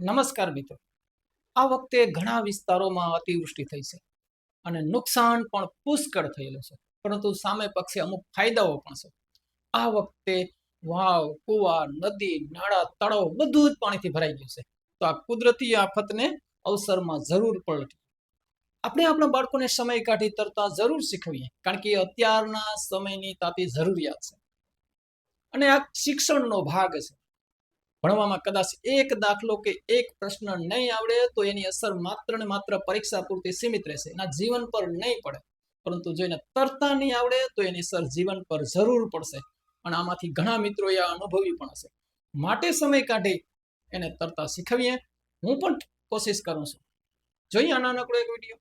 નમસ્કાર મિત્રો. આ વખતે ઘણા વિસ્તારોમાં અતિવૃષ્ટિ થઈ છે અને નુકસાન પણ પુષ્કળ થયેલું છે. પરંતુ સામે પક્ષે અમુક ફાયદાઓ પણ છે. આ વખતે વાવ, કુવા, નદી, નાળા, તળાવ બધું જ પાણીથી ભરાઈ ગયું છે. તો આ કુદરતી આફતને અવસરમાં જરૂર પલટી. આપણે આપણા બાળકોને સમય કાઢી તરતા જરૂર શીખવીએ, કારણ કે અત્યારના સમયની તાતી જરૂરિયાત છે અને આ શિક્ષણનો ભાગ છે. ભણવામાં કદાચ એક દાખલો કે એક પ્રશ્ન નહીં આવડે તો એની અસર માત્ર ને માત્ર પરીક્ષા પૂરતી સીમિત રહેશે, એના જીવન પર નહીં પડે. પરંતુ જો એને તરતા નહીં આવડે તો એની અસર જીવન પર જરૂર પડશે. અને આમાંથી ઘણા મિત્રો એ અનુભવી પણ હશે. માટે સમય કાઢી એને તરતા શીખવીએ. હું પણ કોશિશ કરું છું. જોઈએ આ નાનકડો એક વિડીયો.